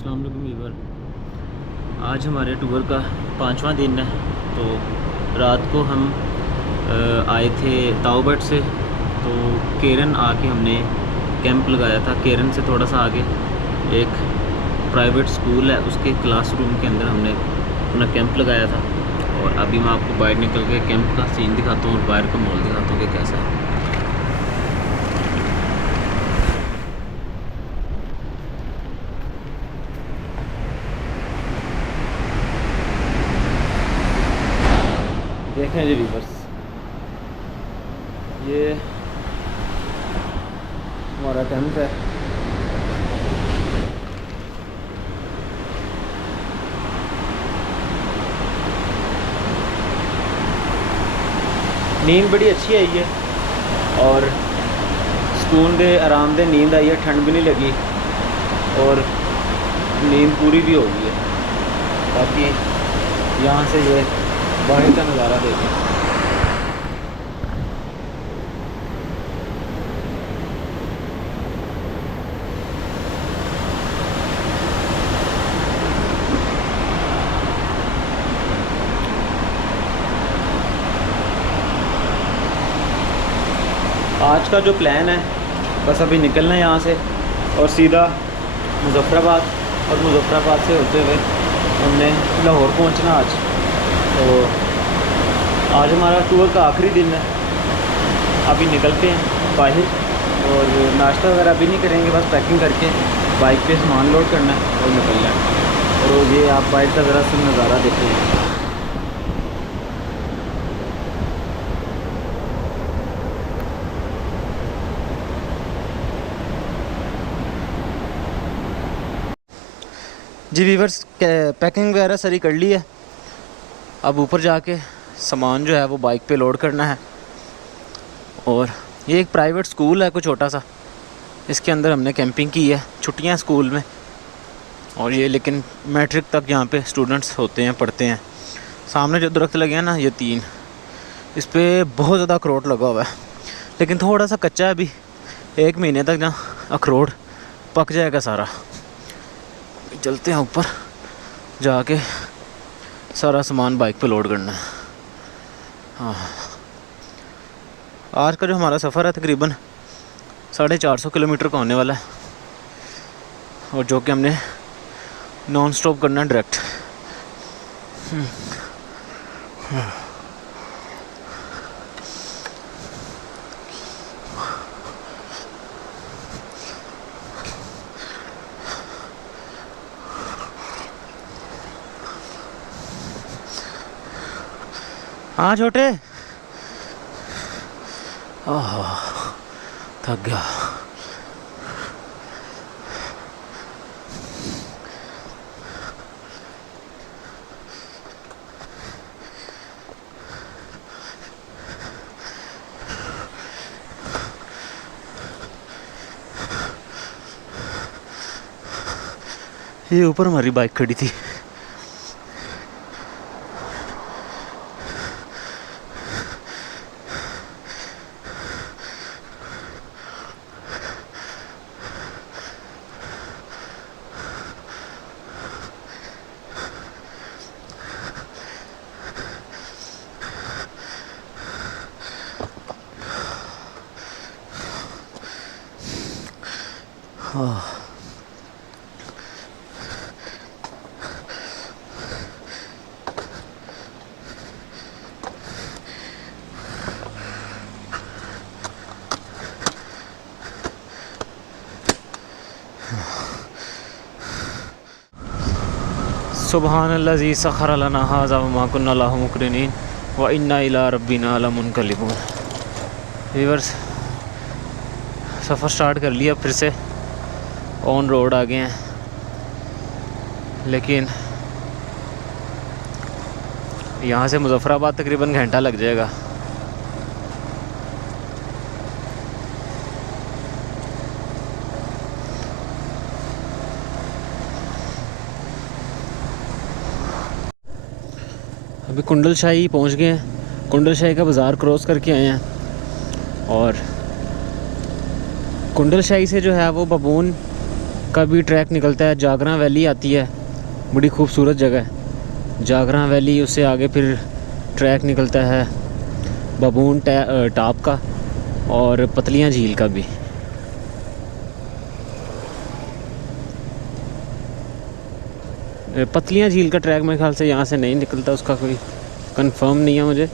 अस्सलाम वालेकुम वीवर। आज हमारे टूर का 5वां दिन है। तो रात को हम आए थे ताओबट से। तो केरन आके हमने कैंप लगाया था। केरन से थोड़ा सा आगे एक प्राइवेट स्कूल है, उसके क्लासरूम के अंदर हमने अपना कैंप लगाया था। और अभी मैं आपको बाहर निकल के कैंप का सीन दिखाता हूँ और बाहर का माहौल दिखाता हूँ कि कैसा है। देखें जी वीवर्स, ये हमारा कैंप है। नींद बड़ी अच्छी आई है और सुकून दे आराम दे नींद आई है, ठंड भी नहीं लगी और नींद पूरी भी हो गई है। बाकी यहाँ से ये बाहर का नज़ारा देखें। आज का जो प्लान है, बस अभी निकलना है यहाँ से और सीधा मुज़फ़्फ़राबाद, और मुज़फ़्फ़राबाद से होते हुए हमने लाहौर पहुँचना आज। तो आज हमारा टूर का आखिरी दिन है। अभी निकलते हैं बाहर और नाश्ता वगैरह अभी नहीं करेंगे, बस पैकिंग करके बाइक पे सामान लोड करना है और निकलना है। और ये आप बाइक का ज़रा सा नज़ारा देखें। जी वीवर्स, पैकिंग वगैरह सारी कर ली है। अब ऊपर जाके सामान जो है वो बाइक पे लोड करना है। और ये एक प्राइवेट स्कूल है, कुछ छोटा सा, इसके अंदर हमने कैंपिंग की है। छुट्टियां स्कूल में, और ये लेकिन मैट्रिक तक यहाँ पे स्टूडेंट्स होते हैं, पढ़ते हैं। सामने जो दरख्त लगे हैं ना, ये 3, इस पर बहुत ज़्यादा अखरोट लगा हुआ है, लेकिन थोड़ा सा कच्चा है। अभी 1 महीने तक ना अखरोट पक जाएगा सारा। चलते हैं ऊपर, जाके सारा सामान बाइक पे लोड करना है। हाँ, आज का जो हमारा सफ़र है तकरीबन 450 किलोमीटर का होने वाला है, और जो कि हमने नॉन स्टॉप करना है डायरेक्ट। हाँ छोटे, थक गया। ये ऊपर हमारी बाइक खड़ी थी। सुबहानल्लज़ी सख़र लना हाज़ा वमा कुन्ना लहू मुक़रिनीन व इन्ना इला रब्बिना लमुनक़लिबून। व्यूअर्स, सफ़र स्टार्ट कर लिया, फिर से ऑन रोड आ गए हैं, लेकिन यहाँ से मुज़फ़्फ़राबाद तकरीबन घंटा लग जाएगा। अभी कुंडल शाही पहुँच गए हैं। कुंडल शाही का बाज़ार क्रॉस करके आए हैं, और कुंडल शाही से जो है वो बबून का भी ट्रैक निकलता है। जागरा वैली आती है, बड़ी खूबसूरत जगह है जागरा वैली। उससे आगे फिर ट्रैक निकलता है बबून टॉप का और पतलियाँ झील का भी। पतलियाँ झील का ट्रैक मेरे ख्याल से यहाँ से नहीं निकलता, उसका कोई कंफर्म नहीं है मुझे,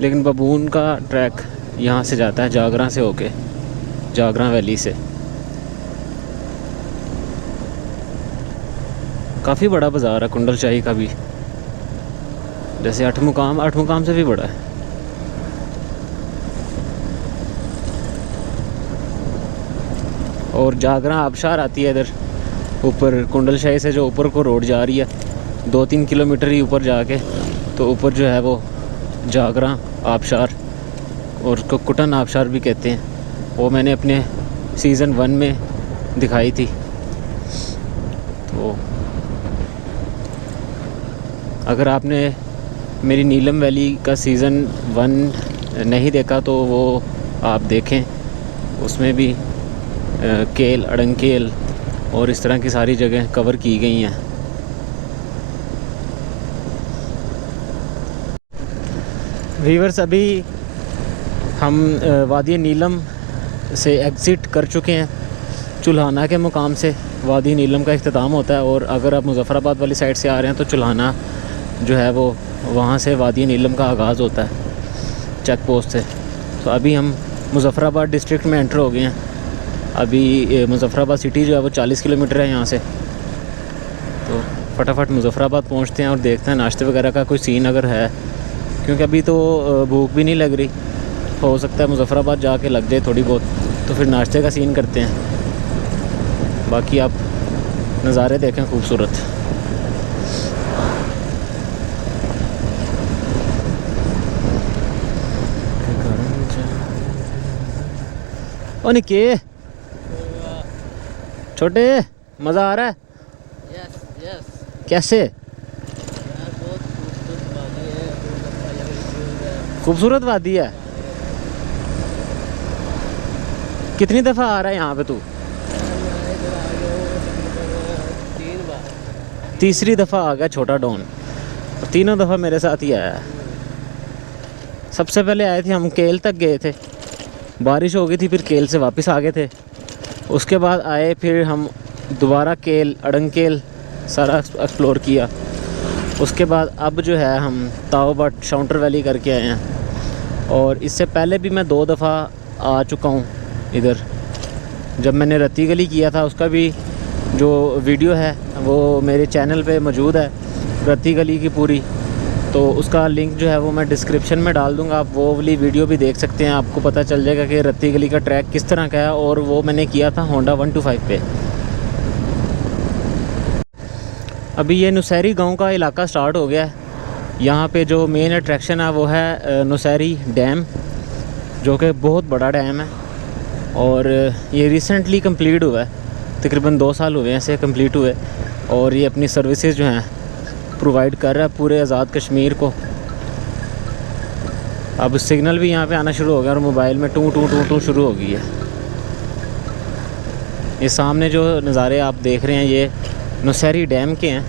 लेकिन बबून का ट्रैक यहाँ से जाता है जागरा से होके, जागरा वैली से। काफ़ी बड़ा बाज़ार है कुंडल शाही का भी, जैसे आठ मुकाम से भी बड़ा है। और जागरा आबशार आती है इधर ऊपर कुंडल शाही से, जो ऊपर को रोड जा रही है 2-3 किलोमीटर ही ऊपर जाके, तो ऊपर जो है वो जागरा आबशार, और उसको कुटन आबशार भी कहते हैं। वो मैंने अपने सीज़न 1 में दिखाई थी। तो अगर आपने मेरी नीलम वैली का सीज़न 1 नहीं देखा तो वो आप देखें, उसमें भी केल, अड़ंकेल और इस तरह की सारी जगह कवर की गई हैं। व्यूअर्स, अभी हम वादी नीलम से एग्ज़िट कर चुके हैं। चुल्हाना के मुकाम से वादी नीलम का इख्तिताम होता है, और अगर आप मुज़फ़्फ़राबाद वाली साइड से आ रहे हैं तो चुल्हाना जो है वो वहाँ से वादी नीलम का आगाज़ होता है चेक पोस्ट से। तो अभी हम मुज़फ़्फ़राबाद डिस्ट्रिक्ट में एंटर हो गए हैं। अभी मुज़फ़्फ़राबाद सिटी जो है वो 40 किलोमीटर है यहाँ से। तो फटाफट मुज़फ़्फ़राबाद पहुँचते हैं और देखते हैं नाश्ते वगैरह का कोई सीन अगर है, क्योंकि अभी तो भूख भी नहीं लग रही। हो सकता है मुज़फ़्फ़राबाद जाके लग जाए थोड़ी बहुत, तो फिर नाश्ते का सीन करते हैं। बाकी आप नज़ारे देखें खूबसूरत। ओ निके छोटे, मज़ा आ रहा है? यस कैसे? खूबसूरत वादी है। कितनी दफ़ा आ रहा है यहाँ पे तू? 3 बार। तीसरी दफ़ा आ गया छोटा डॉन, और तीनों दफ़ा मेरे साथ ही आया है। सबसे पहले आए थे हम, केल तक गए थे, बारिश हो गई थी, फिर केल से वापस आ गए थे। उसके बाद आए फिर हम दोबारा केल, अड़ंकेल सारा एक्सप्लोर किया। उसके बाद अब जो है हम ताओ बट शाउंटर वैली करके आए हैं। और इससे पहले भी मैं 2 दफ़ा आ चुका हूँ इधर। जब मैंने रत्ती गली किया था उसका भी जो वीडियो है वो मेरे चैनल पे मौजूद है, रत्ती गली की पूरी। तो उसका लिंक जो है वो मैं डिस्क्रिप्शन में डाल दूँगा, आप वो वाली वीडियो भी देख सकते हैं। आपको पता चल जाएगा कि रत्ती गली का ट्रैक किस तरह का है, और वो मैंने किया था होंडा 125 पे। अभी ये नुसैरी गांव का इलाका स्टार्ट हो गया है। यहाँ पे जो मेन अट्रैक्शन है वो है नुसैरी डैम, जो कि बहुत बड़ा डैम है, और ये रिसेंटली कंप्लीट हुआ है। तकरीबन 2 साल हुए हैं इसे कंप्लीट हुए, और ये अपनी सर्विसेज जो हैं प्रोवाइड कर रहा है पूरे आज़ाद कश्मीर को। अब सिग्नल भी यहाँ पे आना शुरू हो गया, और मोबाइल में टू टू टू टू शुरू हो गई है। ये सामने जो नज़ारे आप देख रहे हैं ये नुसैरी डैम के हैं।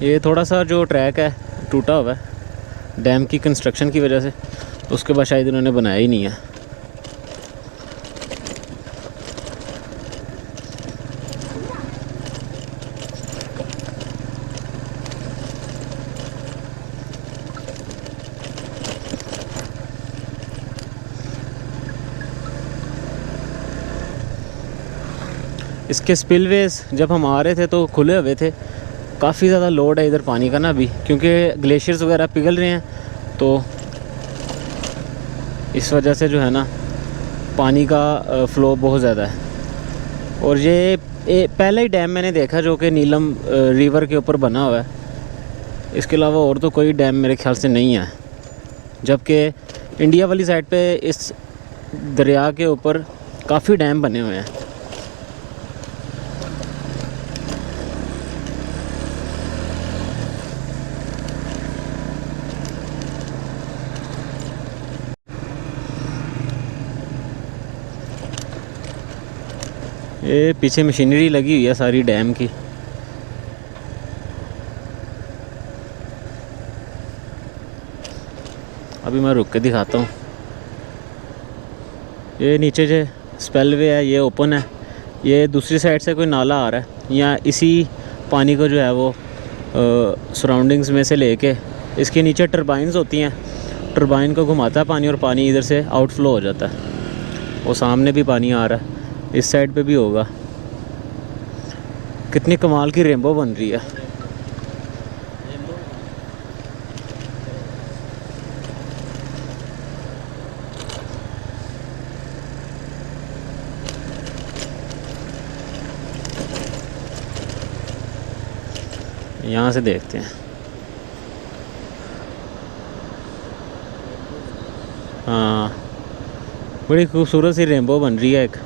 ये थोड़ा सा जो ट्रैक है टूटा हुआ है डैम की कंस्ट्रक्शन की वजह से, उसके बाद शायद इन्होंने बनाया ही नहीं है। इसके स्पिलवेज जब हम आ रहे थे तो खुले हुए थे। काफ़ी ज़्यादा लोड है इधर पानी का ना अभी, क्योंकि ग्लेशियर्स वगैरह पिघल रहे हैं, तो इस वजह से जो है ना पानी का फ़्लो बहुत ज़्यादा है। और ये पहला ही डैम मैंने देखा जो कि नीलम रिवर के ऊपर बना हुआ है। इसके अलावा और तो कोई डैम मेरे ख्याल से नहीं है, जबकि इंडिया वाली साइड पे इस दरिया के ऊपर काफ़ी डैम बने हुए हैं। ये पीछे मशीनरी लगी हुई है सारी डैम की। अभी मैं रुक के दिखाता हूँ। ये नीचे जो स्पेलवे है ये ओपन है, ये दूसरी साइड से कोई नाला आ रहा है, या इसी पानी को जो है वो सराउंडिंग्स में से लेके इसके नीचे टरबाइन्स होती हैं, टरबाइन को घुमाता है पानी और पानी इधर से आउटफ्लो हो जाता है। वो सामने भी पानी आ रहा है, इस साइड पे भी होगा। कितनी कमाल की रेनबो बन रही है। यहाँ से देखते हैं। हाँ, बड़ी खूबसूरत सी रेनबो बन रही है एक।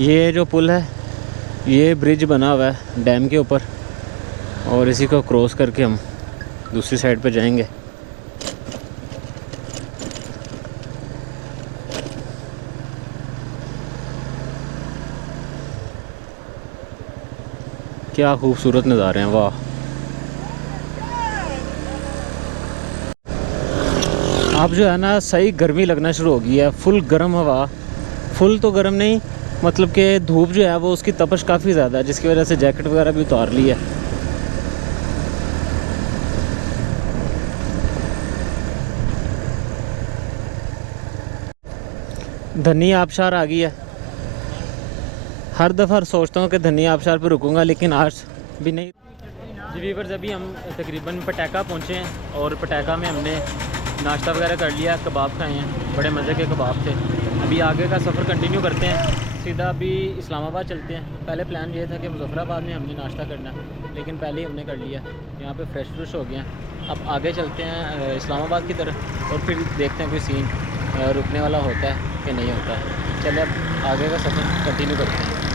ये जो पुल है ये ब्रिज बना हुआ है डैम के ऊपर, और इसी को क्रॉस करके हम दूसरी साइड पे जाएंगे। क्या खूबसूरत नज़ारे हैं, वाह। अब जो है ना सही गर्मी लगना शुरू हो गई है, फुल गर्म हवा। फुल तो गर्म नहीं, मतलब कि धूप जो है वो उसकी तपश काफ़ी ज़्यादा है, जिसकी वजह से जैकेट वगैरह भी उतार ली है। धनी आबशार आ गई है। हर दफ़ा सोचता हूँ कि धनी आबशार पे रुकूंगा, लेकिन आज भी नहीं। जी वीवर्स, अभी हम तकरीबन पटाका पहुँचे हैं और पटाका में हमने नाश्ता वगैरह कर लिया, कबाब खाए हैं, बड़े मज़े के कबाब थे। अभी आगे का सफ़र कंटिन्यू करते हैं, सीधा अभी इस्लामाबाद चलते हैं। पहले प्लान ये था कि मुजफ्फराबाद में हमने नाश्ता करना, लेकिन पहले ही हमने कर लिया। यहाँ पे फ्रेश हो गए हैं। अब आगे चलते हैं इस्लामाबाद की तरफ, और फिर देखते हैं कोई सीन रुकने वाला होता है कि नहीं होता है। चलिए अब आगे का सफ़र कंटिन्यू करते हैं।